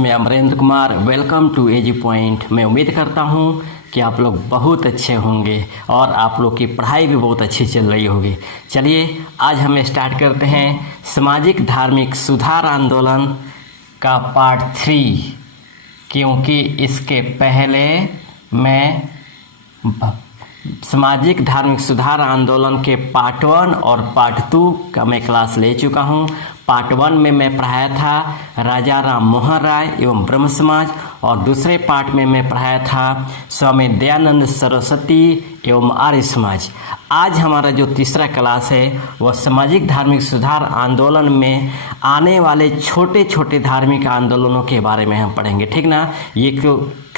मैं Amarendra Kumar. Welcome to AG point. मैं उम्मीद करता हूँ कि आप लोग बहुत अच्छे होंगे और आप लोग की पढ़ाई भी बहुत अच्छी चल रही होगी। चलिए आज हम स्टार्ट करते हैं सामाजिक धार्मिक सुधार आंदोलन का पार्ट 3, क्योंकि इसके पहले मैं सामाजिक धार्मिक सुधार आंदोलन के पार्ट 1 और पार्ट 2 का मैं क्लास ले चुका हूँ। पार्ट 1 में मैं पढ़ाया था राजा राम मोहन राय एवं ब्रह्म समाज, और दूसरे पार्ट में मैं पढ़ाया था स्वामी दयानंद सरस्वती एवं आर्य समाज। आज हमारा जो तीसरा क्लास है वह सामाजिक धार्मिक सुधार आंदोलन में आने वाले छोटे छोटे धार्मिक आंदोलनों के बारे में हम पढ़ेंगे, ठीक ना। ये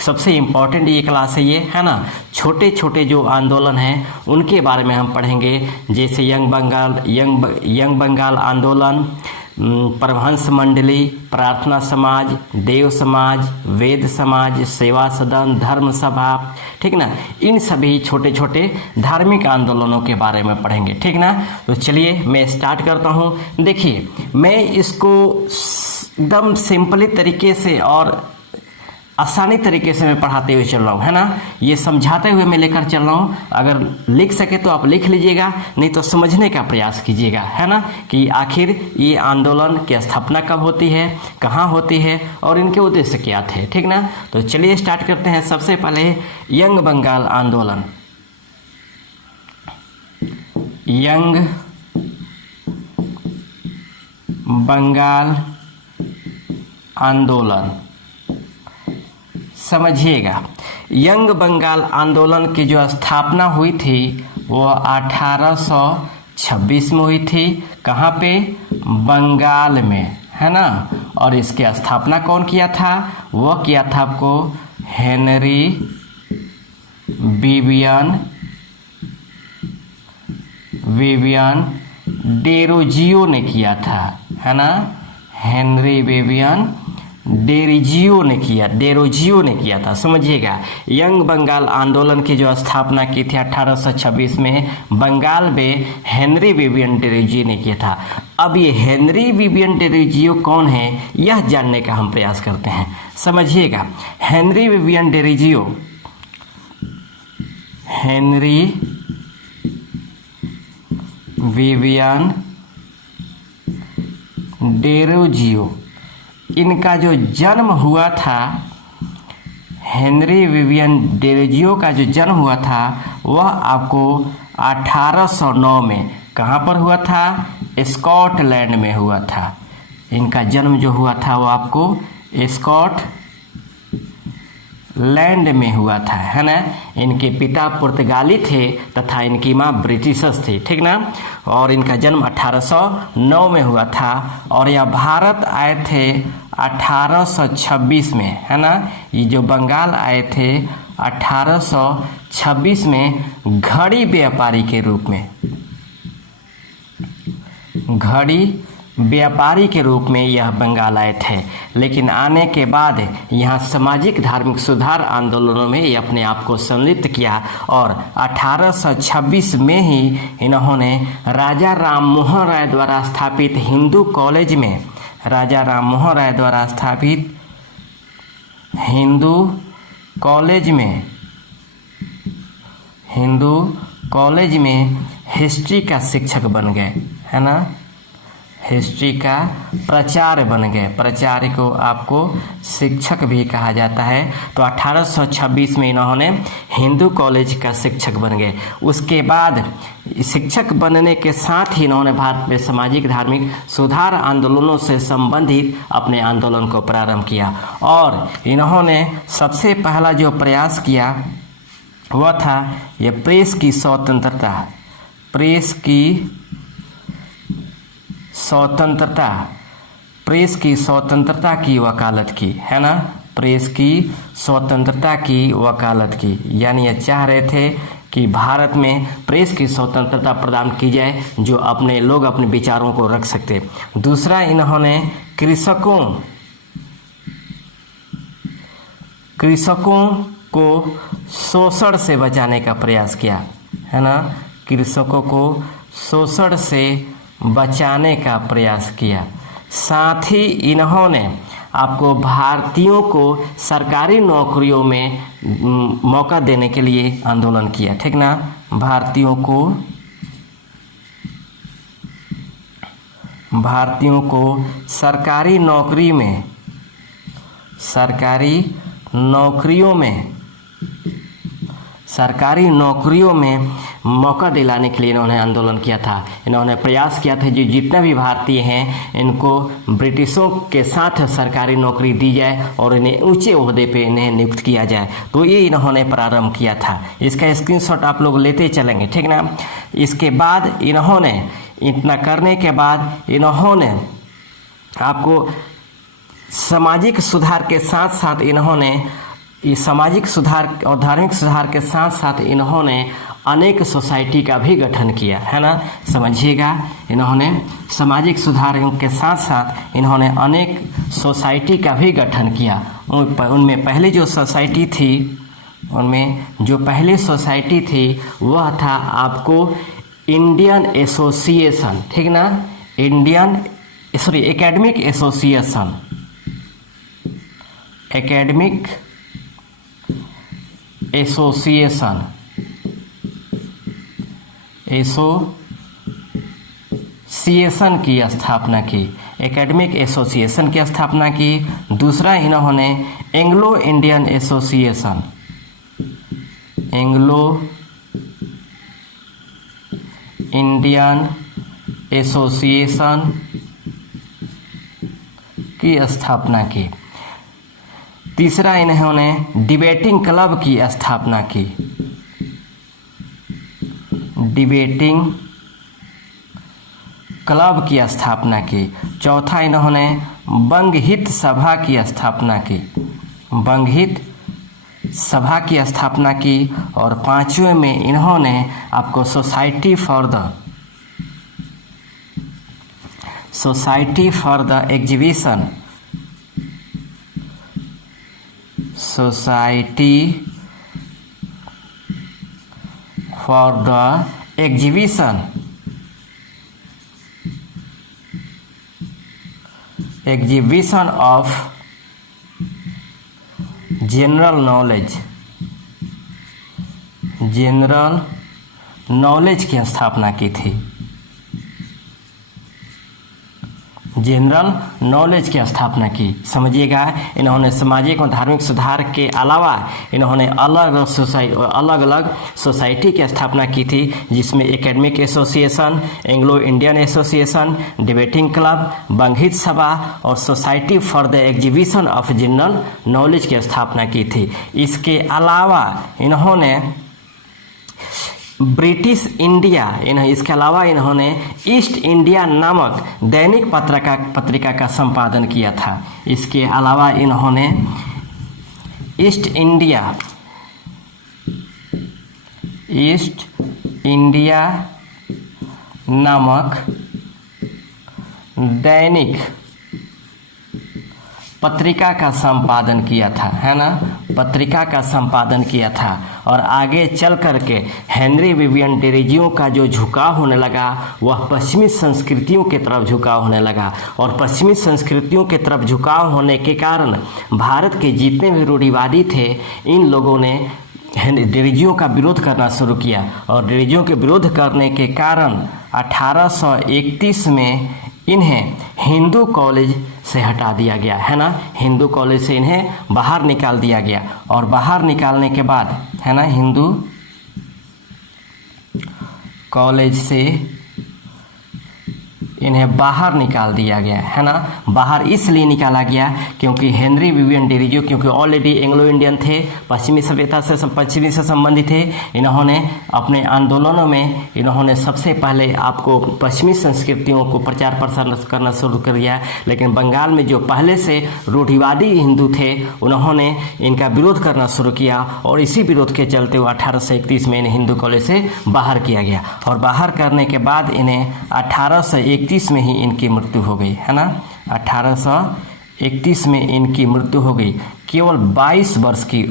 सबसे इम्पोर्टेंट ये क्लास है, ये है ना। छोटे छोटे जो आंदोलन हैं उनके बारे में हम पढ़ेंगे, जैसे यंग बंगाल आंदोलन, परमहंस मंडली, प्रार्थना समाज, देव समाज, वेद समाज, सेवा सदन, धर्म सभा, ठीक ना। इन सभी छोटे छोटे धार्मिक आंदोलनों के बारे में पढ़ेंगे, ठीक ना। तो चलिए मैं स्टार्ट करता हूँ। देखिए मैं इसको एकदम सिंपली तरीके से और आसानी तरीके से मैं पढ़ाते हुए चल रहा हूँ, है ना। ये समझाते हुए मैं लेकर चल रहा हूँ। अगर लिख सके तो आप लिख लीजिएगा, नहीं तो समझने का प्रयास कीजिएगा, है ना, कि आखिर ये आंदोलन की स्थापना कब होती है, कहाँ होती है और इनके उद्देश्य क्या थे, ठीक ना। तो चलिए स्टार्ट करते हैं। सबसे पहले यंग बंगाल आंदोलन। यंग बंगाल आंदोलन समझिएगा। यंग बंगाल आंदोलन की जो स्थापना हुई थी वो 1826 में हुई थी। कहाँ पे? बंगाल में, है ना। और इसकी स्थापना कौन किया था? वो किया था आपको हेनरी विवियन डेरोजियो ने किया था, है ना। हेनरी विवियन डेरोजियो ने किया था, समझिएगा। यंग बंगाल आंदोलन की जो स्थापना की थी 1826 में बंगाल में हेनरी विवियन डेरोजियो ने किया था। अब ये हेनरी विवियन डेरोजियो कौन है यह जानने का हम प्रयास करते हैं, समझिएगा। हेनरी विवियन डेरोजियो इनका जो जन्म हुआ था, हेनरी विवियन डेरोजियो का जो जन्म हुआ था वह आपको 1809 में कहाँ पर हुआ था? स्कॉटलैंड में हुआ था। इनका जन्म जो हुआ था वो आपको स्कॉटलैंड में हुआ था, है ना। इनके पिता पुर्तगाली थे तथा इनकी माँ ब्रिटिशर्स थी, ठीक ना। और इनका जन्म 1809 में हुआ था और यह भारत आए थे 1826 में, है ना। ये जो बंगाल आए थे 1826 में घड़ी व्यापारी के रूप में यह बंगाल आए थे। लेकिन आने के बाद यहाँ सामाजिक धार्मिक सुधार आंदोलनों में ये अपने आप को सम्मिलित किया और 1826 में ही इन्होंने राजा राम मोहन राय द्वारा स्थापित हिंदू कॉलेज में हिस्ट्री का शिक्षक बन गए, है ना। हिस्ट्री का प्राचार्य बन गए। प्राचार्य को आपको शिक्षक भी कहा जाता है। तो 1826 में इन्होंने हिंदू कॉलेज का शिक्षक बन गए। उसके बाद शिक्षक बनने के साथ ही इन्होंने भारत में सामाजिक धार्मिक सुधार आंदोलनों से संबंधित अपने आंदोलन को प्रारंभ किया और इन्होंने सबसे पहला जो प्रयास किया वह था यह प्रेस की स्वतंत्रता की वकालत की, है ना। प्रेस की स्वतंत्रता की वकालत की, यानी ये चाह रहे थे कि भारत में प्रेस की स्वतंत्रता प्रदान की जाए, जो अपने लोग अपने विचारों को रख सकते। दूसरा, इन्होंने कृषकों को शोषण से बचाने का प्रयास किया, है ना। कृषकों को शोषण से बचाने का प्रयास किया। साथ ही इन्होंने आपको भारतीयों को सरकारी नौकरियों में मौका देने के लिए आंदोलन किया, ठीक ना। भारतीयों को सरकारी नौकरियों में मौका दिलाने के लिए इन्होंने आंदोलन किया था। इन्होंने प्रयास किया था जो जितने भी भारतीय हैं इनको ब्रिटिशों के साथ सरकारी नौकरी दी जाए और इन्हें ऊंचे ओहदे पे इन्हें नियुक्त किया जाए। तो ये इन्होंने प्रारंभ किया था। इसका स्क्रीनशॉट आप लोग लेते चलेंगे, ठीक ना। इसके बाद इन्होंने इतना करने के बाद इन्होंने आपको सामाजिक सुधार के साथ साथ इन्होंने सामाजिक सुधार और धार्मिक सुधार के साथ साथ इन्होंने अनेक सोसाइटी का भी गठन किया, है ना। समझिएगा, इन्होंने सामाजिक सुधार के साथ साथ इन्होंने अनेक सोसाइटी का भी गठन किया। उनमें पहली जो सोसाइटी थी वह था आपको इंडियन एसोसिएशन, ठीक ना। एकेडमिक एसोसिएशन की स्थापना की, एकेडमिक एसोसिएशन की स्थापना की। दूसरा इन्होंने एंग्लो इंडियन एसोसिएशन की स्थापना की। तीसरा इन्होंने डिबेटिंग क्लब की स्थापना की, चौथा इन्होंने बंगहित सभा की स्थापना की, और पांचवें में इन्होंने आपको society for the exhibition of general knowledge की स्थापना की थी। समझिएगा, इन्होंने सामाजिक और धार्मिक सुधार के अलावा इन्होंने अलग अलग सोसाइटी की स्थापना की थी, जिसमें academic association, Anglo Indian association, debating club, Bangahita Sabha और society for the exhibition of general knowledge की स्थापना की थी। इसके अलावा इन्होंने ईस्ट इंडिया नामक दैनिक पत्रिका का संपादन किया था। इसके अलावा इन्होंने ईस्ट इंडिया नामक दैनिक पत्रिका का संपादन किया था, है ना। और आगे चल करके हेनरी विवियन डेरिजियो का जो झुकाव होने लगा वह पश्चिमी संस्कृतियों की तरफ झुकाव होने लगा, और पश्चिमी संस्कृतियों की तरफ झुकाव होने के कारण भारत के जितने भी रूढ़िवादी थे इन लोगों ने डेरिजियो का विरोध करना शुरू किया, और डेरिजियो के विरोध करने के कारण 1831 में इन्हें हिंदू कॉलेज से हटा दिया गया, है ना। हिंदू कॉलेज से इन्हें बाहर निकाल दिया गया, और बाहर निकालने के बाद, है ना, हिंदू कॉलेज से इन्हें बाहर निकाल दिया गया, है ना। बाहर इसलिए निकाला गया क्योंकि हेनरी विवियन डेरिजियो क्योंकि ऑलरेडी एंग्लो इंडियन थे, पश्चिमी सभ्यता से संबंधित थे। इन्होंने अपने आंदोलनों में इन्होंने सबसे पहले आपको पश्चिमी संस्कृतियों को प्रचार प्रसार करना शुरू कर दिया, लेकिन बंगाल में जो पहले से रूढ़िवादी हिंदू थे उन्होंने इनका विरोध करना शुरू किया, और इसी विरोध के चलते 1831 में इन्हें हिंदू कॉलेज से बाहर किया गया, और बाहर करने के बाद इन्हें 1831 में ही इनकी मृत्यु हो गई, है ना। 1831 में इनकी मृत्यु हो गई, केवल 22 वर्ष की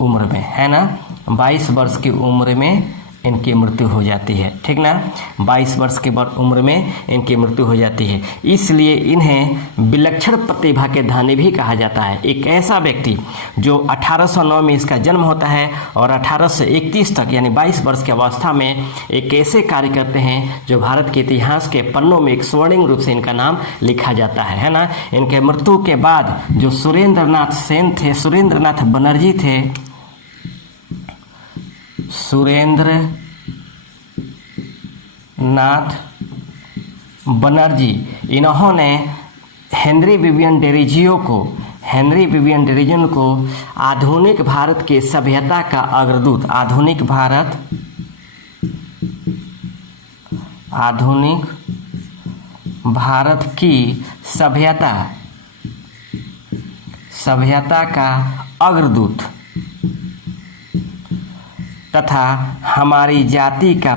उम्र में, है ना। 22 वर्ष की उम्र में इनकी मृत्यु हो जाती है, ठीक ना। 22 वर्ष की उम्र में इनकी मृत्यु हो जाती है। इसलिए इन्हें विलक्षण प्रतिभा के धनी भी कहा जाता है। एक ऐसा व्यक्ति जो 1809 में इसका जन्म होता है और 1831 तक यानी 22 वर्ष की अवस्था में एक ऐसे कार्य करते हैं जो भारत के इतिहास के पन्नों में एक स्वर्णिम रूप से इनका नाम लिखा जाता है ना। इनके मृत्यु के बाद जो सुरेंद्रनाथ सेन थे, सुरेंद्रनाथ बनर्जी थे, सुरेंद्र नाथ बनर्जी, इन्होंने हेनरी विवियन डेरिजियो को आधुनिक भारत की सभ्यता का अग्रदूत, आधुनिक भारत की सभ्यता का अग्रदूत तथा हमारी जाति का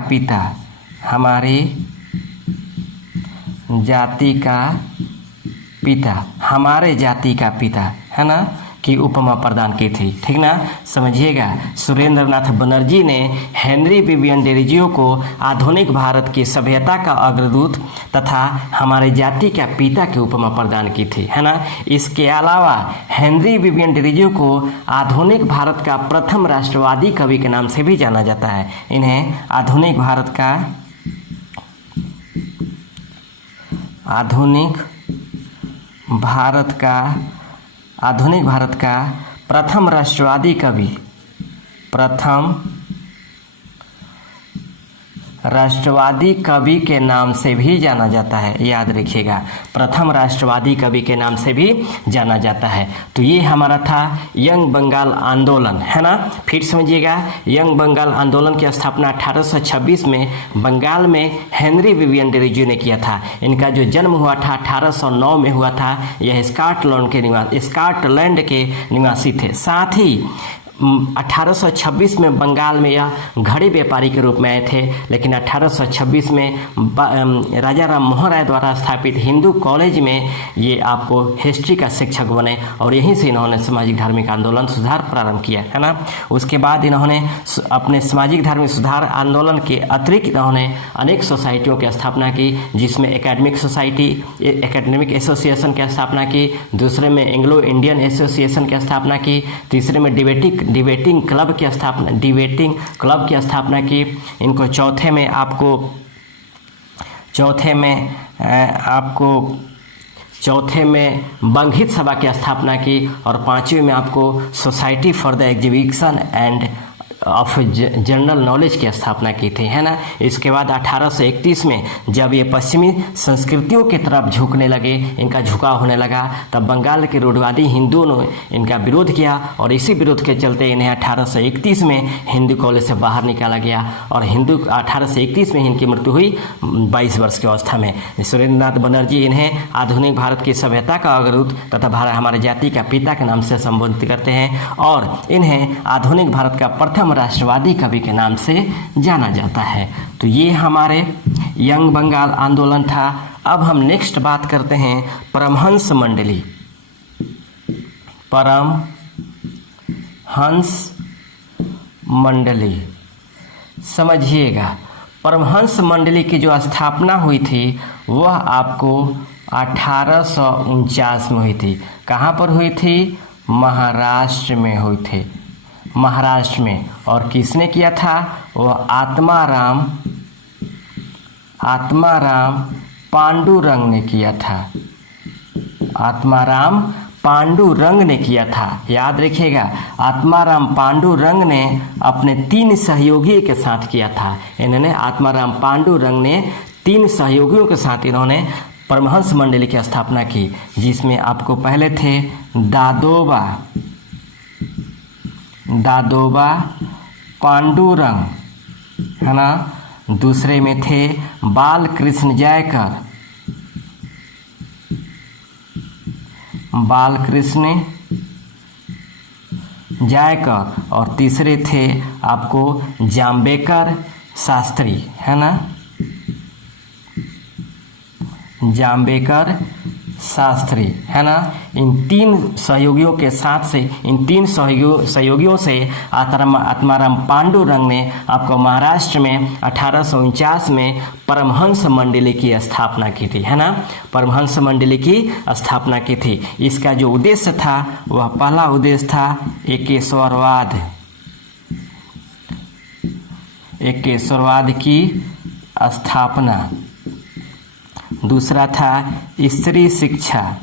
पिता है ना की उपमा प्रदान की थी, ठीक ना। समझिएगा, सुरेंद्रनाथ बनर्जी ने हेनरी विवियन डेरिजियो को आधुनिक भारत की सभ्यता का अग्रदूत तथा हमारे जाति का पिता की उपमा प्रदान की थी, है ना। इसके अलावा हेनरी विवियन डेरिजियो को आधुनिक भारत का प्रथम राष्ट्रवादी कवि के नाम से भी जाना जाता है। इन्हें आधुनिक भारत का प्रथम राष्ट्रवादी कवि के नाम से भी जाना जाता है। याद रखिएगा, प्रथम राष्ट्रवादी कवि के नाम से भी जाना जाता है। तो ये हमारा था यंग बंगाल आंदोलन, है ना। फिर समझिएगा, यंग बंगाल आंदोलन की स्थापना 1826 में बंगाल में हेनरी विवियन डेरिजियो ने किया था। इनका जो जन्म हुआ था 1809 में हुआ था। यह स्कॉटलैंड के निवासी थे। साथ ही 1826 में बंगाल में यह घड़ी व्यापारी के रूप में आए थे, लेकिन 1826 में राजा राम मोहन राय द्वारा स्थापित हिंदू कॉलेज में ये आपको हिस्ट्री का शिक्षक बने और यहीं से इन्होंने सामाजिक धार्मिक आंदोलन सुधार प्रारंभ किया, है ना। उसके बाद इन्होंने अपने सामाजिक धार्मिक सुधार आंदोलन के अतिरिक्त इन्होंने अनेक सोसाइटियों की स्थापना की, जिसमें एकेडमिक एसोसिएशन की स्थापना की, दूसरे में एंग्लो इंडियन एसोसिएशन की स्थापना की, तीसरे में डिबेटिंग क्लब की स्थापना की। इनको चौथे में बंघित सभा की स्थापना की और पांचवें में आपको society for the exhibition end of general knowledge की स्थापना की थी, है ना। इसके बाद 1831 में जब ये पश्चिमी संस्कृतियों की तरफ झुकने लगे, इनका झुकाव होने लगा, तब बंगाल के रूढ़वादी हिंदुओं ने इनका विरोध किया और इसी विरोध के चलते इन्हें 1831 में हिंदू कॉलेज से बाहर निकाला गया और 1831 में इनकी मृत्यु हुई 22 वर्ष की अवस्था में। सुरेंद्रनाथ बनर्जी इन्हें आधुनिक भारत की सभ्यता का अग्रदूत तथा हमारे जाति का पिता के नाम से संबोधित करते हैं और इन्हें आधुनिक भारत का प्रथम राष्ट्रवादी कवि के नाम से जाना जाता है। तो ये हमारे यंग बंगाल आंदोलन था। अब हम नेक्स्ट बात करते हैं परमहंस मंडली। समझिएगा, परमहंस मंडली की जो स्थापना हुई थी वह आपको 1849 में हुई थी। कहाँ पर हुई थी? महाराष्ट्र में हुई थी, महाराष्ट्र में। और किसने किया था? वह आत्माराम पांडुरंग ने किया था। आत्माराम पांडुरंग ने किया था। याद रखिएगा, आत्माराम पांडुरंग ने अपने 3 सहयोगी के साथ किया था। इन्होंने आत्माराम पांडुरंग ने 3 सहयोगियों के साथ इन्होंने परमहंस मंडली की स्थापना की, जिसमें आपको पहले थे दादोबा पांडुरंग, है ना। दूसरे में थे बालकृष्ण जायकर और तीसरे थे आपको जाम्बेकर शास्त्री, है ना, जाम्बेकर शास्त्री, है ना। इन तीन सहयोगियों के साथ से, इन तीन सहयोगियों से आत्माराम पांडुरंग ने आपको महाराष्ट्र में 1849 में परमहंस मंडली की स्थापना की थी, है ना। परमहंस मंडली की स्थापना की थी। इसका जो उद्देश्य था वह पहला उद्देश्य था एकेश्वरवाद की स्थापना, दूसरा था स्त्री शिक्षा,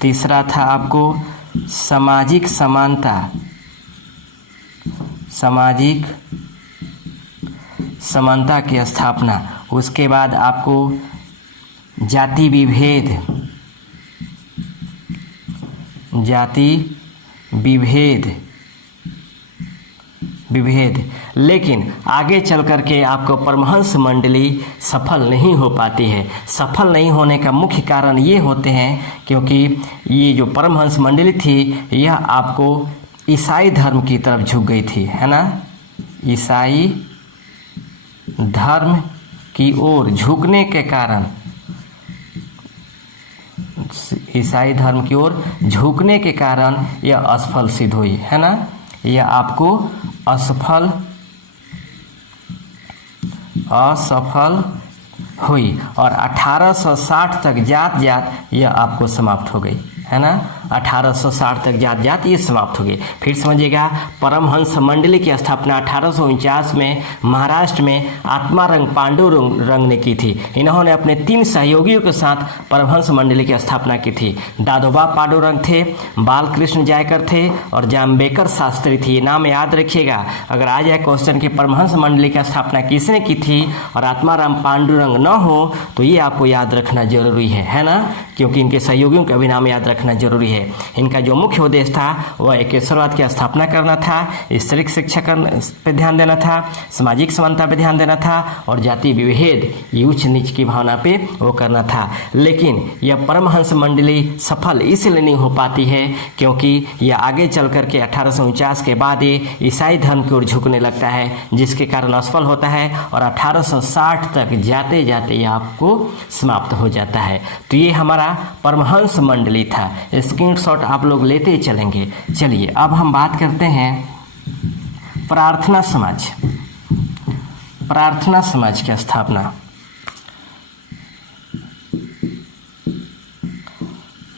तीसरा था आपको सामाजिक समानता की स्थापना। उसके बाद आपको जाति विभेद। लेकिन आगे चल कर के आपको परमहंस मंडली सफल नहीं हो पाती है। सफल नहीं होने का मुख्य कारण ये होते हैं क्योंकि ये जो परमहंस मंडली थी यह आपको ईसाई धर्म की तरफ झुक गई थी, है ना। ईसाई धर्म की ओर झुकने के कारण, यह असफल सिद्ध हुई, है ना। यह आपको असफल हुई और 1860 तक जात यह आपको समाप्त हो गई, है ना। 1860 तक जात ये समाप्त हो गई। फिर समझिएगा, परमहंस मंडली की स्थापना 1849 में महाराष्ट्र में आत्माराम पांडुरंग ने की थी। इन्होंने अपने 3 सहयोगियों के साथ परमहंस मंडली की स्थापना की थी। दादोबा पांडुरंग थे, बालकृष्ण जायकर थे और जाम्बेकर शास्त्री थी। ये नाम याद रखिएगा। अगर आ जाए क्वेश्चन कि परमहंस मंडली की स्थापना किसने की थी और आत्माराम पांडुरंग न हो तो ये आपको याद रखना जरूरी है ना, क्योंकि इनके सहयोगियों का भी नाम याद रखना जरूरी है। इनका जो मुख्य उद्देश्य था वह एकेश्वरवाद की स्थापना करना था, स्त्री शिक्षा पे ध्यान देना था, सामाजिक समानता पे ध्यान देना था और जाति विभेद, ऊंच नीच की भावना पे वो करना था। लेकिन यह परमहंस मंडली सफल इसलिए नहीं हो पाती है क्योंकि यह आगे चल करके 1849 के बाद ये ईसाई धर्म की ओर झुकने लगता है, जिसके कारण असफल होता है और 1860 तक जाते जाते यह आपको समाप्त हो जाता है। तो ये हमारा परमहंस मंडली था। स्क्रीनशॉट आप लोग लेते चलेंगे। चलिए अब हम बात करते हैं प्रार्थना समाज की स्थापना।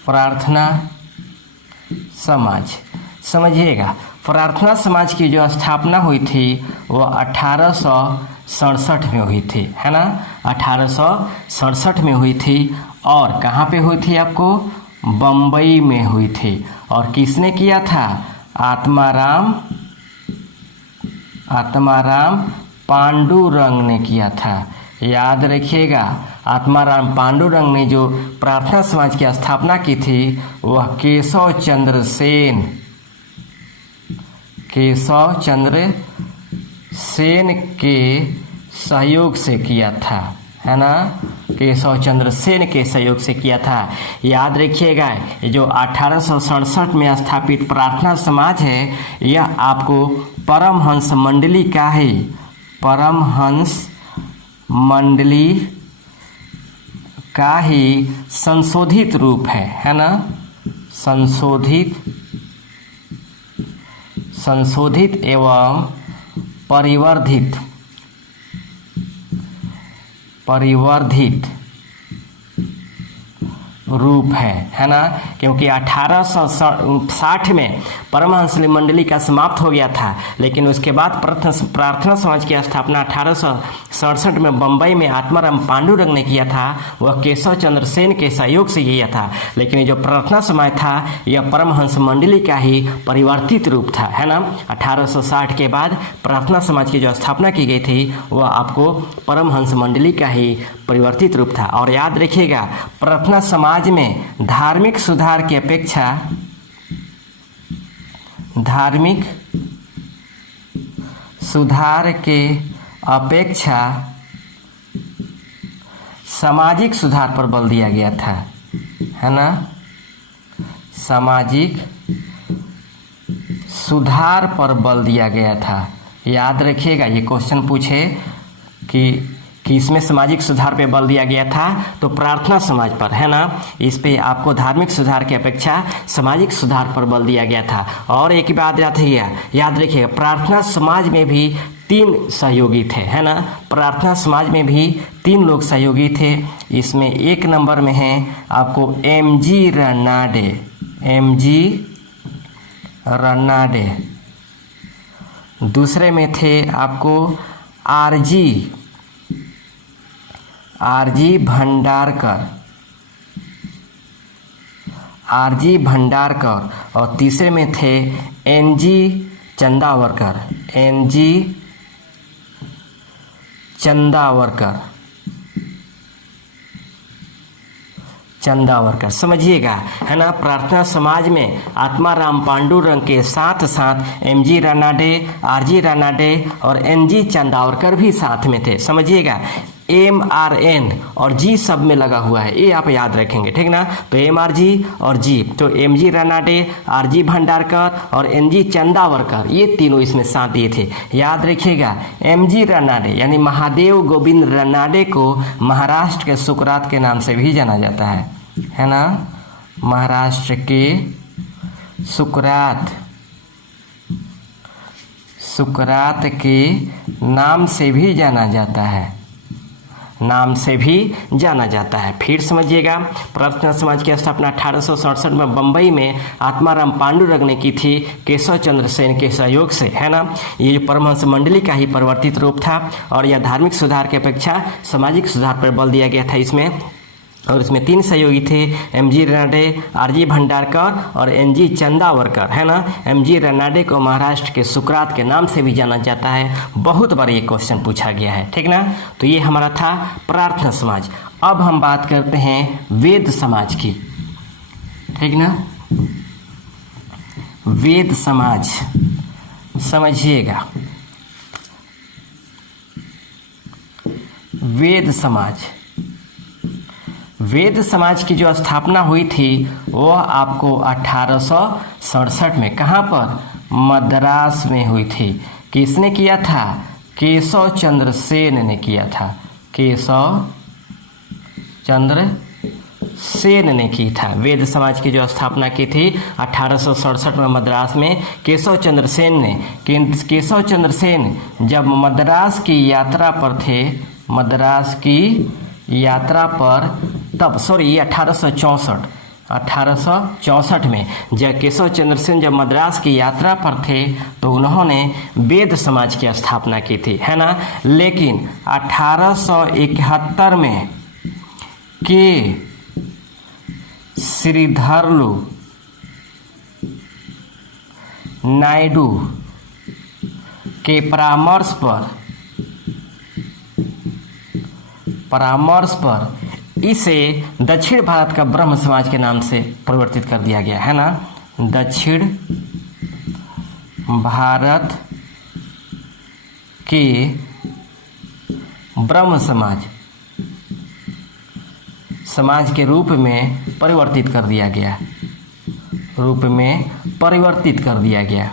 प्रार्थना समाज, समझिएगा, प्रार्थना समाज की जो स्थापना हुई थी वो 1867 में हुई थी, है ना। 1867 में हुई थी और कहाँ पे हुई थी आपको? बम्बई में हुई थी। और किसने किया था? आत्माराम पांडुरंग ने किया था। याद रखिएगा, आत्माराम पांडुरंग ने जो प्रार्थना समाज की स्थापना की थी वह केशव चंद्र सेन के सहयोग से किया था, है ना। केशव चंद्र सेन के सहयोग से किया था। याद रखिएगा, जो 1867 में स्थापित प्रार्थना समाज है यह आपको परमहंस मंडली का है, परमहंस मंडली का ही संशोधित रूप है ना। संशोधित एवं परिवर्धित रूप है ना। क्योंककि 1860 में परमहंस मंडली का समाप्त हो गया था, लेकिन उसके बाद प्रार्थना समाज की स्थापना 1867 में बम्बई में आत्माराम पांडुरंग ने किया था। वह केशव चंद्र सेन के सहयोग से किया था। लेकिन जो प्रार्थना समाज था यह परमहंस मंडली का ही परिवर्तित रूप था, है ना। 1860 के बाद प्रार्थना समाज की जो स्थापना की गई थी वह आपको परमहंस मंडली का ही परिवर्तित रूप था। और याद रखिएगा, प्रार्थना समाज में धार्मिक सुधार की अपेक्षा सामाजिक सुधार पर बल दिया गया था, है ना। सामाजिक सुधार पर बल दिया गया था। याद रखिएगा, ये क्वेश्चन पूछे कि कि इसमें सामाजिक सुधार पे बल दिया गया था, तो प्रार्थना समाज पर, है ना। इस पे आपको धार्मिक सुधार की अपेक्षा सामाजिक सुधार पर बल दिया गया था। और एक बात याद रखिएगा, प्रार्थना समाज में भी 3 सहयोगी थे, है ना। प्रार्थना समाज में भी 3 लोग सहयोगी थे। इसमें 1 नंबर में है आपको एमजी रनाडे। दूसरे में थे आपको आरजी भंडारकर और तीसरे में थे एनजी चंदावरकर। समझिएगा, है ना। प्रार्थना समाज में आत्माराम पांडुरंग के साथ साथ एमजी रनाडे, आरजी रनाडे और एनजी चंदावरकर भी साथ में थे। समझिएगा, MRN और जी सब में लगा हुआ है, ये आप याद रखेंगे, ठीक ना। तो MRG और जी, तो एमजी रनाडे, आरजी भंडारकर और एनजी चंदावरकर, ये तीनों इसमें साथ दिए थे। याद रखिएगा, एमजी रनाडे यानी महादेव गोविंद रनाडे को महाराष्ट्र के सुकरात के नाम से भी जाना जाता है ना। महाराष्ट्र के सुकरात के नाम से भी जाना जाता है। फिर समझिएगा, प्रार्थना समाज की स्थापना 1867 में बंबई में आत्माराम पांडुरंग ने की थी, केशव चंद्र सेन के सहयोग से, है ना। ये जो परमहंस मंडली का ही परिवर्तित रूप था और यह धार्मिक सुधार की अपेक्षा सामाजिक सुधार पर बल दिया गया था इसमें। और इसमें 3 सहयोगी थे, एमजी रनाडे, आरजी भंडारकर और एनजी चंदावरकर, है ना। एमजी रनाडे को महाराष्ट्र के सुकरात के नाम से भी जाना जाता है। बहुत बार ये क्वेश्चन पूछा गया है, ठीक ना। तो ये हमारा था प्रार्थना समाज। अब हम बात करते हैं वेद समाज की, ठीक ना। वेद समाज, समझिएगा, वेद समाज की जो स्थापना हुई थी वो आपको 1867 में, कहाँ पर, मद्रास में हुई थी। किसने किया था, केशव चंद्र सेन ने किया था। केशव चंद्र सेन ने की था। वेद समाज की जो स्थापना की थी 1867 में मद्रास में केशव चंद्र सेन ने। केशव चंद्र सेन जब मद्रास की यात्रा पर थे, तब 1864 में जब केशव चंद्र सेन जब मद्रास की यात्रा पर थे तो उन्होंने वेद समाज की स्थापना की थी, है ना। लेकिन 1871 में के श्रीधरलू नायडू के परामर्श पर इसे दक्षिण भारत का ब्रह्म समाज के नाम से परिवर्तित कर दिया गया, है ना। दक्षिण भारत के ब्रह्म समाज के रूप में परिवर्तित कर दिया गया।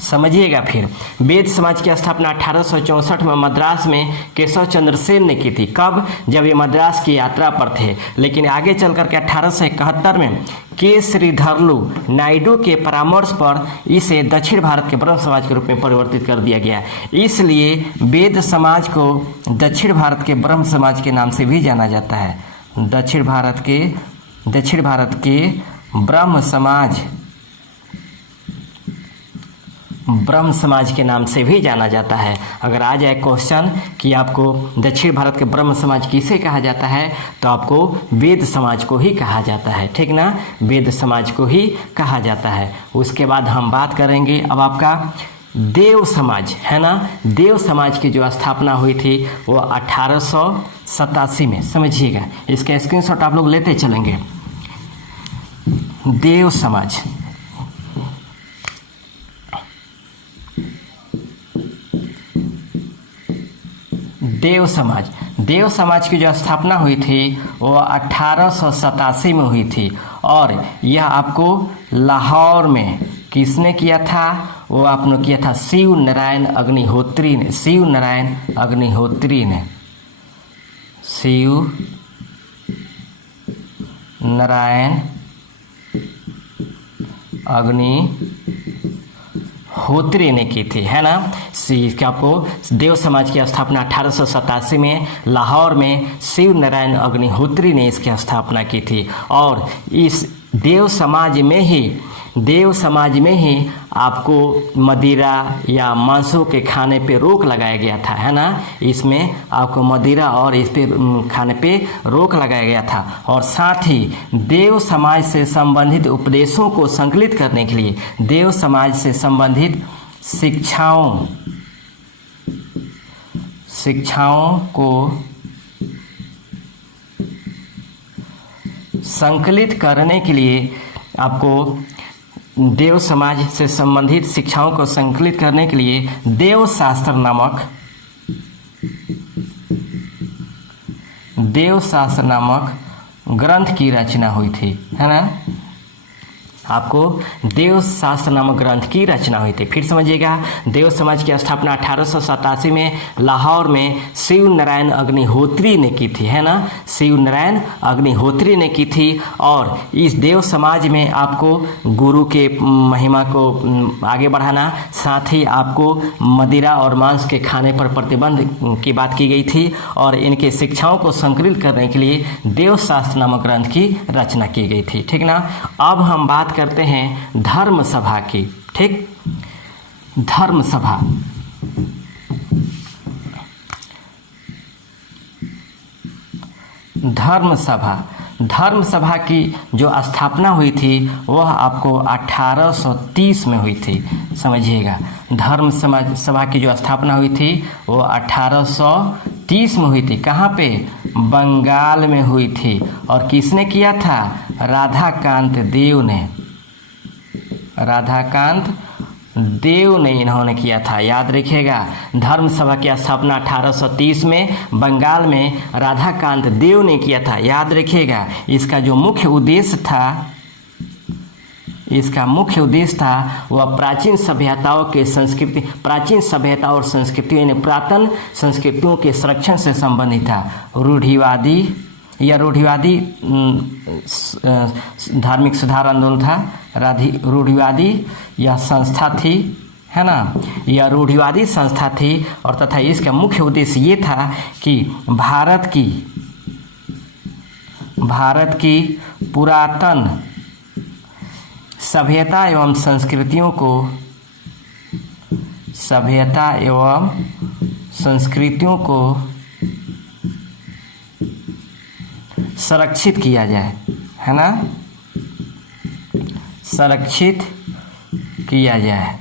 समझिएगा, फिर वेद समाज की स्थापना 1864 में मद्रास में केशव चंद्र सेन ने की थी। कब, जब ये मद्रास की यात्रा पर थे। लेकिन आगे चल करके 1871 में के श्रीधरलू नायडू के परामर्श पर इसे दक्षिण भारत के ब्रह्म समाज के रूप में परिवर्तित कर दिया गया। इसलिए वेद समाज को दक्षिण भारत के ब्रह्म समाज के नाम से भी जाना जाता है। दक्षिण भारत के ब्रह्म समाज के नाम से भी जाना जाता है। अगर आ जाए क्वेश्चन कि आपको दक्षिण भारत के ब्रह्म समाज किसे कहा जाता है, तो आपको वेद समाज को ही कहा जाता है, ठीक ना। वेद समाज को ही कहा जाता है। उसके बाद हम बात करेंगे अब आपका देव समाज, है ना। देव समाज की जो स्थापना हुई थी वो 1887 में। समझिएगा, इसका स्क्रीनशॉट आप लोग लेते चलेंगे। देव समाज की जो स्थापना हुई थी वो 1887 में हुई थी और यह आपको लाहौर में किसने किया था? वो आपने किया था शिव नारायण अग्निहोत्री ने। शिव नारायण अग्निहोत्री ने। शिव नारायण अग्निहोत्री ने की थी, है ना। आपको देव समाज की स्थापना 1887 में लाहौर में शिव नारायण अग्निहोत्री ने इसकी स्थापना की थी। और इस देव समाज में ही आपको मदिरा या मांसों के खाने पे रोक लगाया गया था, है ना। इसमें आपको मदिरा और इस पे खाने पे रोक लगाया गया था। और साथ ही देव समाज से संबंधित उपदेशों को संकलित करने के लिए देव समाज से संबंधित शिक्षाओं को संकलित करने के लिए आपको देव समाज से संबंधित शिक्षाओं को संकलित करने के लिए देव शास्त्र नामक ग्रंथ की रचना हुई थी, है ना। आपको देव शास्त्र नामक ग्रंथ की रचना हुई थी। फिर समझिएगा, देव समाज की स्थापना 1887 में लाहौर में शिव नारायण अग्निहोत्री ने की थी, है ना। शिव नारायण अग्निहोत्री ने की थी। और इस देव समाज में आपको गुरु के महिमा को आगे बढ़ाना, साथ ही आपको मदिरा और मांस के खाने पर प्रतिबंध की बात की गई थी। और इनके शिक्षाओं को संकलित करने के लिए देव शास्त्र नामक ग्रंथ की रचना की गई थी, ठीक ना। अब हम बात करते हैं धर्म सभा की, ठीक। धर्म सभा की जो स्थापना हुई थी वह आपको 1830 में हुई थी, समझिएगा। धर्म सभा की जो स्थापना हुई थी वो 1830 में हुई थी। कहाँ पे? बंगाल में हुई थी। और किसने किया था? राधाकांत देव ने इन्होंने किया था, याद रखिएगा। धर्म सभा की स्थापना 1830 में बंगाल में राधाकांत देव ने किया था, याद रखिएगा। इसका मुख्य उद्देश्य था वह प्राचीन सभ्यता और संस्कृतियों ने पुरातन संस्कृतियों के संरक्षण से संबंधित था। रूढ़िवादी धार्मिक सुधार आंदोलन था। रूढ़िवादी यह संस्था थी, है ना। यह रूढ़िवादी संस्था थी और तथा इसका मुख्य उद्देश्य ये था कि भारत की पुरातन सभ्यता एवं संस्कृतियों को संरक्षित किया जाए, है ना। संरक्षित किया जाए,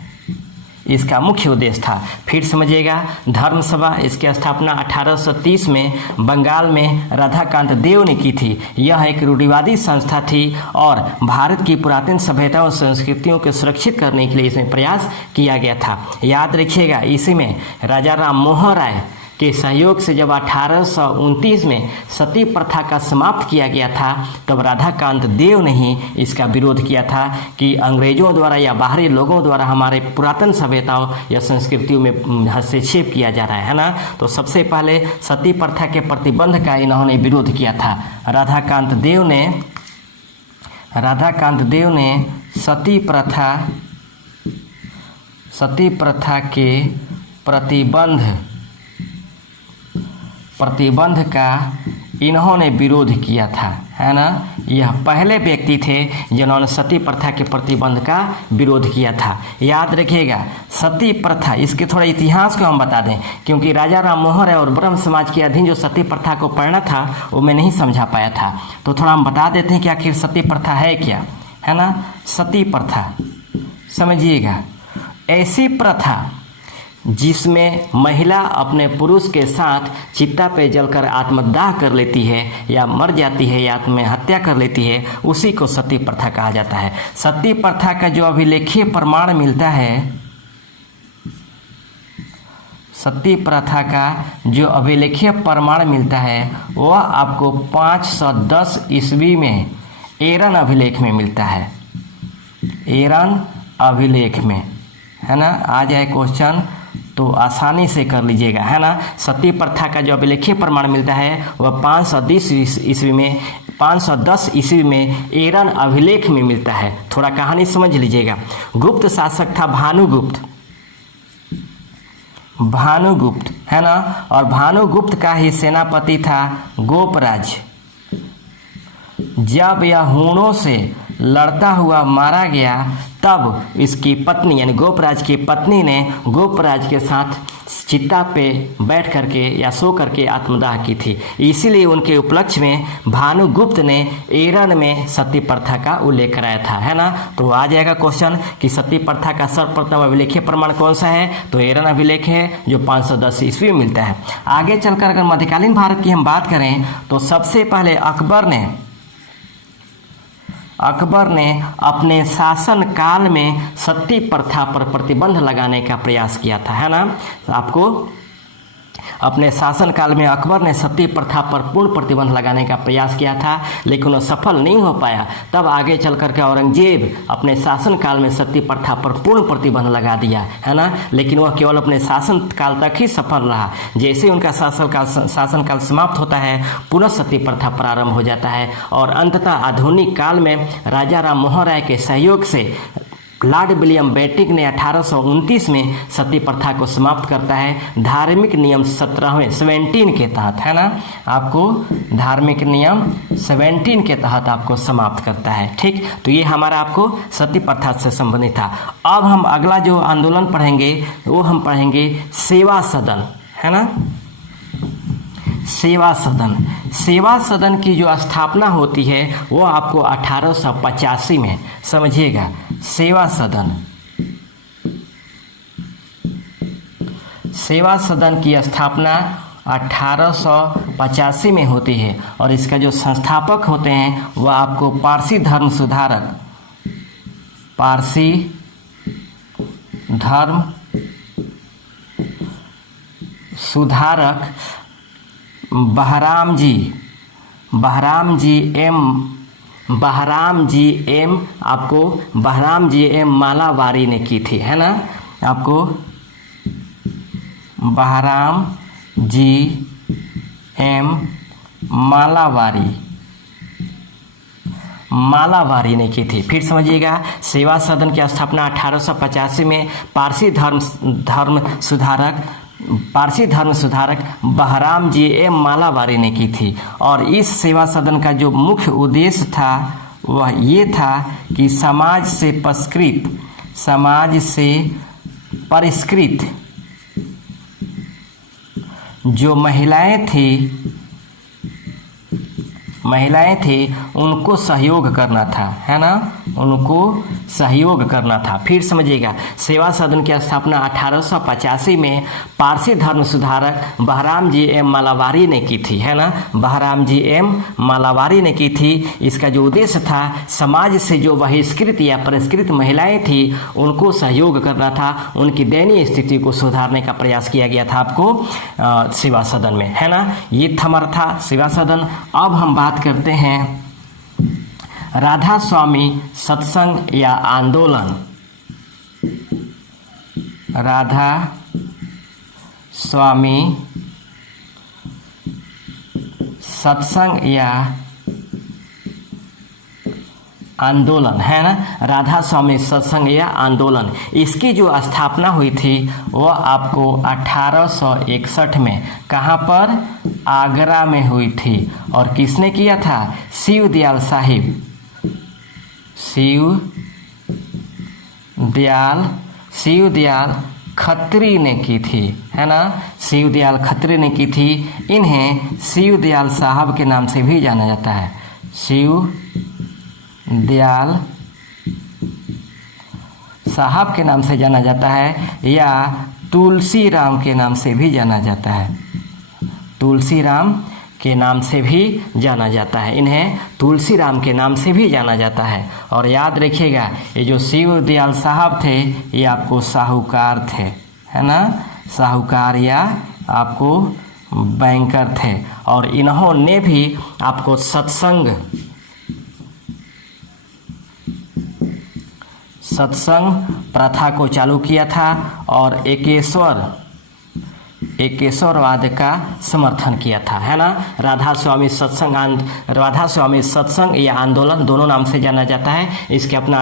इसका मुख्य उद्देश्य था। फिर समझिएगा, धर्म सभा इसकी स्थापना 1830 में बंगाल में राधाकांत देव ने की थी। यह एक रूढ़िवादी संस्था थी और भारत की पुरातन सभ्यता और संस्कृतियों को सुरक्षित करने के लिए इसमें प्रयास किया गया था, याद रखिएगा। इसी में राजा राम मोहन राय के सहयोग से जब 1829 में सती प्रथा का समाप्त किया गया था, तब राधाकांत देव ने ही इसका विरोध किया था कि अंग्रेजों द्वारा या बाहरी लोगों द्वारा हमारे पुरातन सभ्यताओं या संस्कृतियों में हस्तक्षेप किया जा रहा है ना। तो सबसे पहले सती प्रथा के प्रतिबंध का इन्होंने विरोध किया था। राधाकांत देव ने सती प्रथा के प्रतिबंध का इन्होंने विरोध किया था, है ना। यह पहले व्यक्ति थे जिन्होंने सती प्रथा के प्रतिबंध का विरोध किया था, याद रखिएगा। सती प्रथा, इसके थोड़ा इतिहास को हम बता दें, क्योंकि राजा राम मोहन राय और ब्रह्म समाज के अधीन जो सती प्रथा को पढ़ना था वो मैं नहीं समझा पाया था, तो थोड़ा हम बता देते हैं कि आखिर सती प्रथा है क्या, है ना। सती प्रथा समझिएगा, ऐसी प्रथा जिसमें महिला अपने पुरुष के साथ चिता पे जलकर आत्मदाह कर लेती है या मर जाती है या आत्महत्या कर लेती है, उसी को सती प्रथा कहा जाता है। सती प्रथा का जो अभिलेखीय प्रमाण मिलता है, सती प्रथा का जो अभिलेखीय प्रमाण मिलता है वह आपको 510 ईस्वी में एरन अभिलेख में मिलता है। एरन अभिलेख में, है ना, आ जाए क्वेश्चन तो आसानी से कर लीजिएगा, है ना। सती प्रथा का जो अभिलेखीय प्रमाण मिलता है वह 510 ईस्वी में एरन अभिलेख में मिलता है। थोड़ा कहानी समझ लीजिएगा। गुप्त शासक था भानुगुप्त, है ना, और भानुगुप्त का ही सेनापति था गोपराज। जब यह हूणों से लड़ता हुआ मारा गया तब इसकी पत्नी यानी गोपराज की पत्नी ने गोपराज के साथ चिता पे बैठ करके या सो करके आत्मदाह की थी। इसीलिए उनके उपलक्ष्य में भानुगुप्त ने एरन में सती प्रथा का उल्लेख कराया था, है ना। तो आ जाएगा क्वेश्चन कि सती प्रथा का सर्वप्रथम अभिलेखीय प्रमाण कौन सा है, तो एरन अभिलेख है जो 510 ईस्वी में मिलता है। आगे चलकर अगर मध्यकालीन भारत की हम बात करें तो सबसे पहले अकबर ने अपने शासन काल में सती प्रथा पर प्रतिबंध लगाने का प्रयास किया था, है ना। आपको अपने शासन काल में अकबर ने सती प्रथा पर पूर्ण प्रतिबंध लगाने का प्रयास किया था, लेकिन वह सफल नहीं हो पाया। तब आगे चल करके औरंगजेब अपने शासन काल में सती प्रथा पर पूर्ण प्रतिबंध लगा दिया, है ना, लेकिन वह केवल अपने शासन काल तक ही सफल रहा। जैसे उनका शासन काल समाप्त होता है पुनः सती प्रथा प्रारंभ हो जाता है और अंततः आधुनिक काल में राजा राम मोहन राय के सहयोग से लॉर्ड विलियम बेंटिक ने 1829 में सती प्रथा को समाप्त करता है धार्मिक नियम 17 के तहत, है ना। आपको धार्मिक नियम 17 के तहत आपको समाप्त करता है, ठीक। तो ये हमारा आपको सती प्रथा से संबंधित था। अब हम अगला जो आंदोलन पढ़ेंगे वो हम पढ़ेंगे सेवा सदन, है ना। सेवा सदन की जो स्थापना होती है वो आपको 1885 में, समझिएगा। सेवा सदन की स्थापना 1885 में होती है और इसका जो संस्थापक होते हैं वह आपको पारसी धर्म सुधारक बहराम जी एम मालावारी ने की थी, है ना। आपको बहराम जी एम मालावारी ने की थी। फिर समझिएगा, सेवा सदन की स्थापना 1885 में पारसी धर्म सुधारक बहराम जी एम मालावारी ने की थी। और इस सेवा सदन का जो मुख्य उद्देश्य था वह ये था कि समाज से परिष्कृत जो महिलाएं थी उनको सहयोग करना था, है ना, उनको सहयोग करना था। फिर समझिएगा, सेवा सदन की स्थापना 1885 में पारसी धर्म सुधारक बहराम जी एम मालावारी ने की थी, है ना। बहराम जी एम मालावारी ने की थी। इसका जो उद्देश्य था समाज से जो बहिष्कृत या परिष्कृत महिलाएं थी उनको सहयोग करना था, उनकी दयनीय स्थिति को सुधारने का प्रयास किया गया था आपको सेवा सदन में, है ना। ये हमारा था सेवा सदन। अब हम बात करते हैं राधा स्वामी सत्संग या आंदोलन। राधा स्वामी सत्संग या आंदोलन, है ना। राधा स्वामी सत्संग या आंदोलन, इसकी जो स्थापना हुई थी वह आपको 1861 में कहाँ पर, आगरा में हुई थी। और किसने किया था, शिव दयाल खत्री ने की थी, है ना। शिव दयाल खत्री ने की थी। इन्हें शिव दयाल साहब के नाम से भी जाना जाता है, शिव दयाल साहब के नाम से जाना जाता है या तुलसी राम के नाम से भी जाना जाता है, तुलसी राम के नाम से भी जाना जाता है। इन्हें तुलसी राम के नाम से भी जाना जाता है। और याद रखिएगा, ये जो शिव दयाल साहब थे ये आपको साहूकार थे, है ना, साहूकार या आपको बैंकर थे। और इन्होंने भी सत्संग प्रथा को चालू किया था और एकेश्वरवाद का समर्थन किया था, है ना। राधा स्वामी सत्संग या आंदोलन दोनों नाम से जाना जाता है। इसके अपना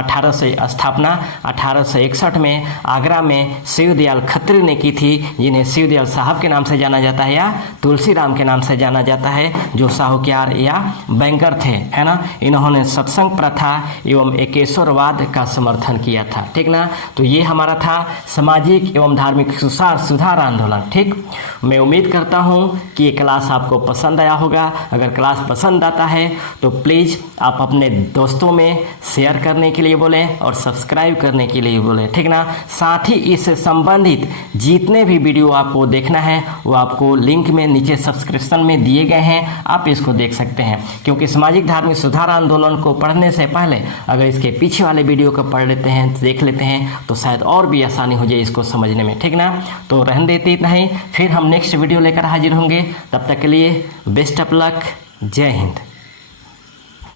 1861 में आगरा में शिवदयाल खत्री ने की थी, जिन्हें शिवदयाल साहब के नाम से जाना जाता है या तुलसीराम के नाम से जाना जाता है, जो साहूकार या बैंकर थे, है ना। इन्होंने सत्संग प्रथा एवं एकेश्वरवाद का समर्थन किया था, ठीक ना। तो ये हमारा था सामाजिक एवं धार्मिक सुधार आंदोलन, ठीक। मैं उम्मीद करता हूँ कि ये क्लास आपको पसंद आया होगा। अगर क्लास पसंद आता है तो प्लीज़ आप अपने दोस्तों में शेयर करने के लिए बोलें और सब्सक्राइब करने के लिए बोलें, ठीक ना। साथ ही इससे संबंधित जितने भी वीडियो आपको देखना है वो आपको लिंक में नीचे सब्सक्रिप्शन में दिए गए हैं, आप इसको देख सकते हैं। क्योंकि सामाजिक धार्मिक सुधार आंदोलन को पढ़ने से पहले अगर इसके पीछे वाले वीडियो को पढ़ लेते हैं, देख लेते हैं, तो शायद और भी आसानी हो जाए इसको समझने में, ठीक ना। तो रहने देते इतना ही, फिर हम नेक्स्ट वीडियो लेकर हाजिर होंगे। तब तक के लिए बेस्ट ऑफ लक, जय हिंद।